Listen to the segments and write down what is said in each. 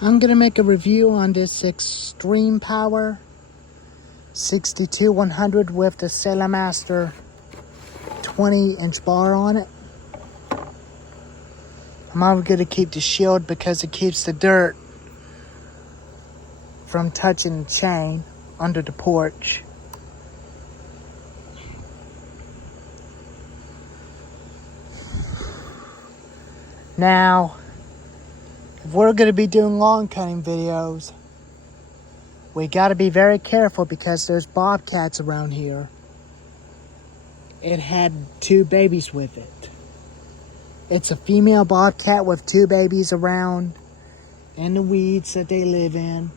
I'm going to make a review on this Extreme Power 62-100 with the Sailor Master 20-inch bar on it. I'm always going to keep the shield because it keeps the dirt from touching the chain under the porch. Now, if we're going to be doing lawn cutting videos, we got to be very careful because there's bobcats around here. It had 2 babies with it. It's a female bobcat with 2 babies around in the weeds that they live in.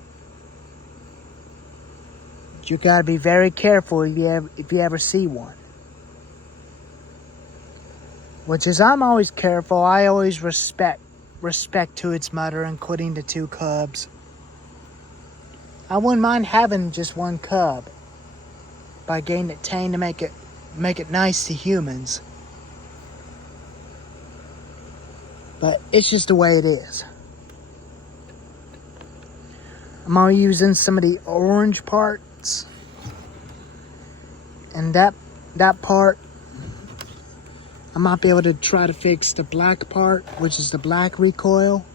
You got to be very careful if you ever see one. Which is, I'm always careful. I always respect to its mother, including the 2 cubs. I wouldn't mind having just 1 cub by getting it tamed to make it nice to humans. But it's just the way it is. I'm all using some of the orange parts. And that part, I might be able to try to fix the black part, which is the black recoil.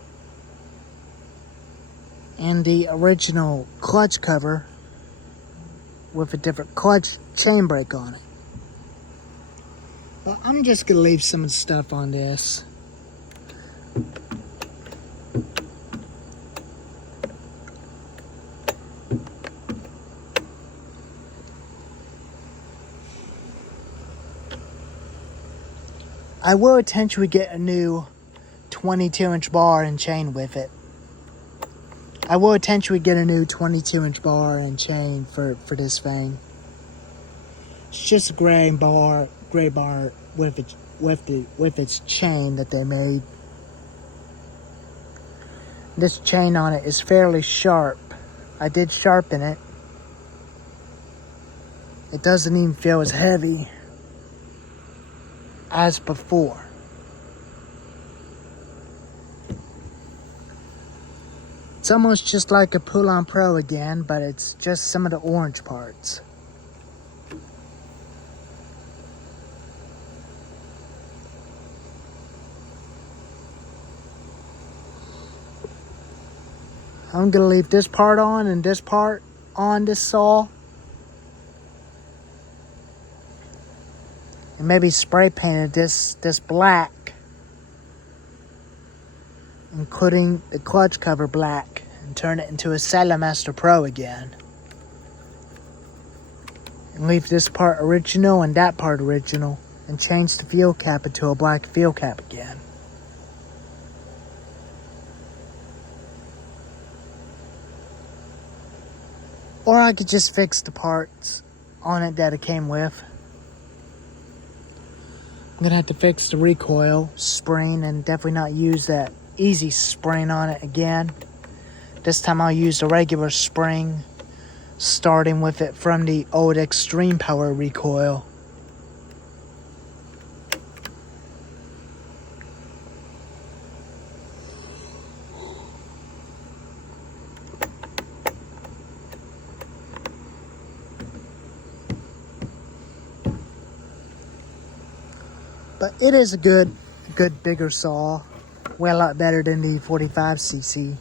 And the original clutch cover with a different clutch chain brake on it. But I'm just going to leave some of the stuff on this. I will eventually get a new 22-inch bar and chain with it. I will eventually get a new 22-inch bar and chain for this thing. It's just a gray bar with its chain that they made. This chain on it is fairly sharp. I did sharpen it. It doesn't even feel as heavy as before. It's almost just like a Pull-On Pro again, but it's just some of the orange parts. I'm gonna leave this part on and this part on this saw. And maybe spray painted this black, including the clutch cover black, and turn it into a Sailor Master Pro again. And leave this part original and that part original, and change the fuel cap into a black fuel cap again. Or I could just fix the parts on it that it came with. I'm going to have to fix the recoil spring and definitely not use that easy spring on it again. This time I'll use the regular spring, starting with it from the old Extreme Power recoil. But it is a good bigger saw. Way a lot better than the 45cc.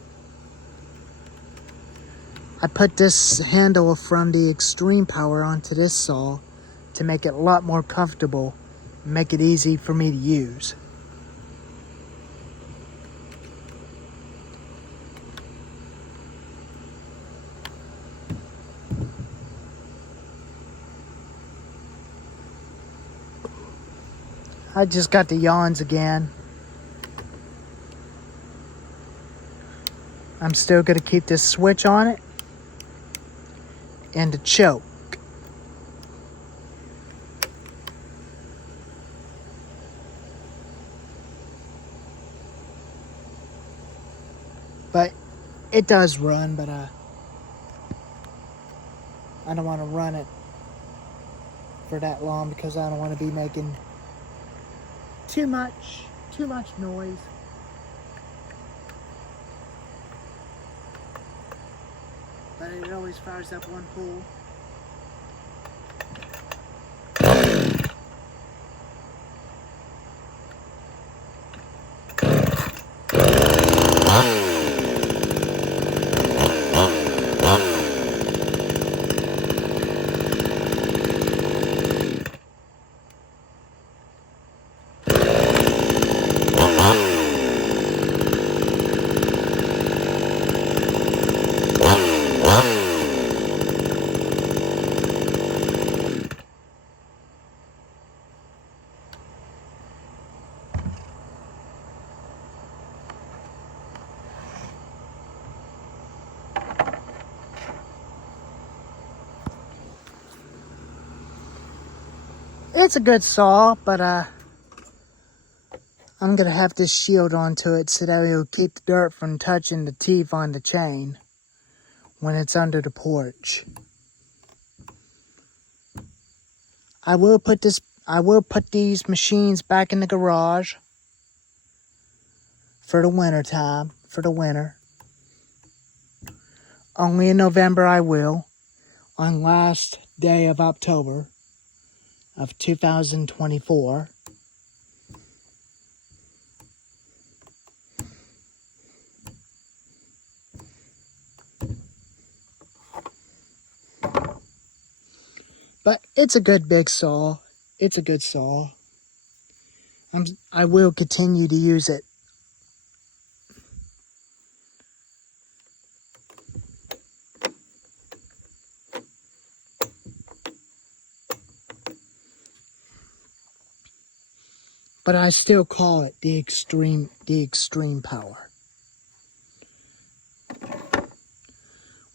I put this handle from the Extreme Power onto this saw to make it a lot more comfortable and make it easy for me to use. I just got the yawns again. I'm still going to keep this switch on it and the choke. But it does run, but I don't want to run it for that long because I don't want to be making too much noise. but it always fires up one pool. It's a good saw, but I'm gonna have this shield onto it so that it'll keep the dirt from touching the teeth on the chain when it's under the porch. I will put these machines back in the garage for the winter time, for the winter. Only in November I will, on last day of October of 2024. But it's a good big saw. It's a good saw. I will continue to use it. But I still call it the extreme power.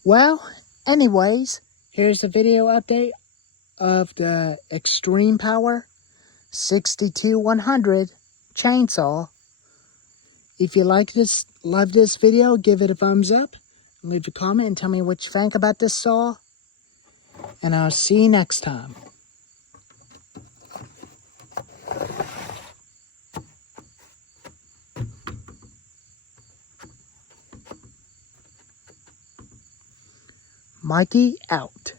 Well, anyways, here's a video update of the Extreme Power 62100 chainsaw. If you love this video, give it a thumbs up, leave a comment and tell me what you think about this saw. And I'll see you next time. Mikey out.